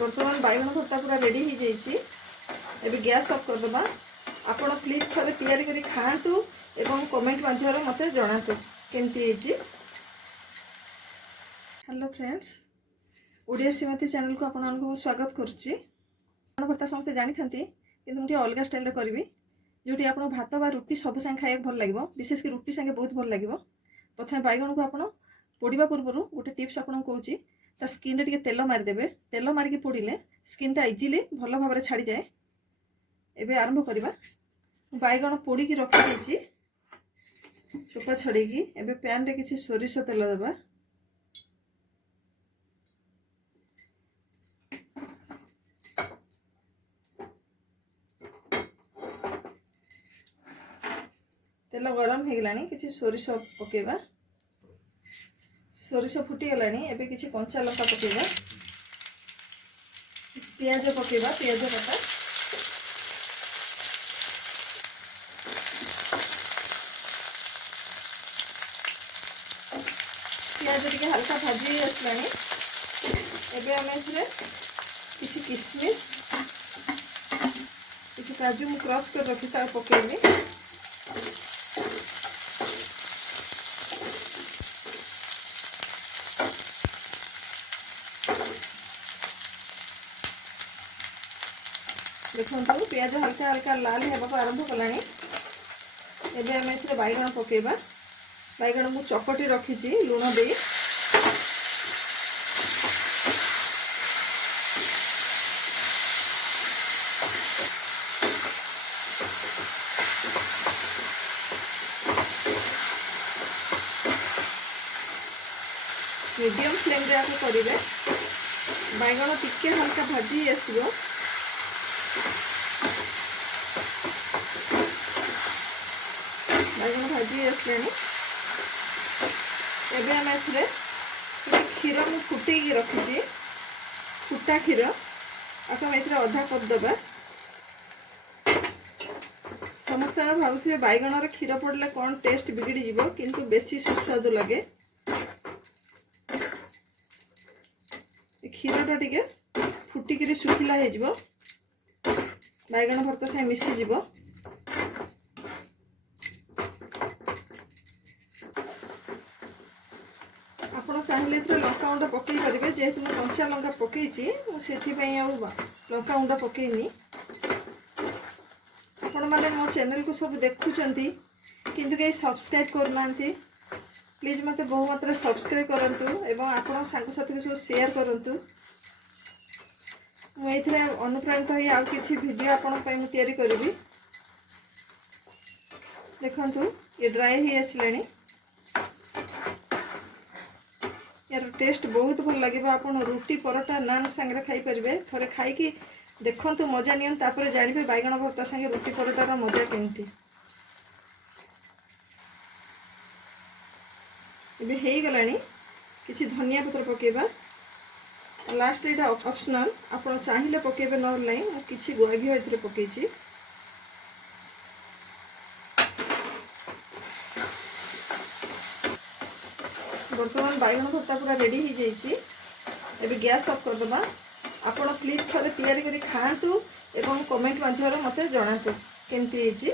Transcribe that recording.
बर्तमान बैगन भर्ता पूरा रेडी हो जाइए। एबे गैस ऑफ करदबा। आपण प्लीज थरे तैयारी करी खातु एवं कमेंट माध्यम मते जणातु केमती hazy. Hello friends, Odia Shrimati channel को आपको स्वागत करुच्ची। बैगन भर्ता समस्ते जानी थांती कि मुझे अलग स्टाइल रे करबी जोटी आपन भात बा रुटी सब संग खाइए भल लागिवो, विशेष कर रुटी संगे बहुत भल लागिवो। प्रथमे बैगन को आपन पोड़िबा पूर्व गोटे टिप्स आपन कहूची, ता स्किन रे टिके तेल मारि देबे। तेल मारिकी पोड़िले स्किन टा इजिली भल भाव में छाड़ी जाए। एबे आरंभ करबा। बैगन पोड़िकी रखी देछि चोपा छड़ेकी। एबे पैन रे किछि सोरिष तेल देबा। तेल गरम हो गलानी, किछि सोरिष पकेबा। सोरिष फुटी गलानी, एबे किछि कंचा लंका पकेबा। प्याज पकेबा, प्याज कटा। प्याज टिके हल्का भाजी आसलानी। एबे आमे इसरे किछि किशमिश, किछि काजू मु क्रश कर रखी ता पकेबी। देखो प्याज हल्का हल्का लाल होगा आरंभ कलानी। एबे आमे इसरे बैगन पकेबा। बैगन को चकटी रखी लुण दे। मीडियम फ्लेम रे आपको करेंगे। बैगन टिके हल्का भाजी आसो। बैगन भाजी आसले एबे आम क्षीर मु फुटे रखी फुटा क्षीर आपको अधा करदे। समस्त भावुए बैगन क्षीर पड़े कौन टेस्ट बिगड़ी जीवो, किंतु बेसी सुस्वादु लगे। क्षीरटा टिके फुटिकी सुखिला हो बैगन भर्ता से मिसीज। आप चाहिए लंका गुंड पकई पारे, जेहेतु मुझे कंचा लंका पकई से लंका गुंड पकईनी। आपण मैंने मो चैनल को सब देखुंट किंतु कहीं सब्सक्राइब करना, प्लीज मत बहु मात्रा सब्सक्राइब करूँ एवं आपण सांगसाथी को सब शेयर करूँ। मुझे अनुप्राणित हो आउ किसी वीडियो आपण तैयारी करी। देखु ये ड्राई ही आसलानी। यार टेस्ट बहुत भल लगे। आपन रुटी परोटा नान संगे खाई पारे। थरे खाई देखु मजा नि जानिबे बैगन भर्ता संगे रुटी परोटार मजा केमती। एबे हेई गलानी, किछि धनिया पत्र पकेबा। लास्ट एटा ऑप्शनल, आपन चाहिए पकेबे न लाई। मु किछि गुआ घी एथिरे पकेछि। बर्तमान बैगन भर्ता पूरा रेडी हो जाइए। एबे गैस ऑफ करदबा। आपण प्लीज थरे तैयारी करी खातु एवं कमेंट माध्यम मते जणातु केमती हेजी।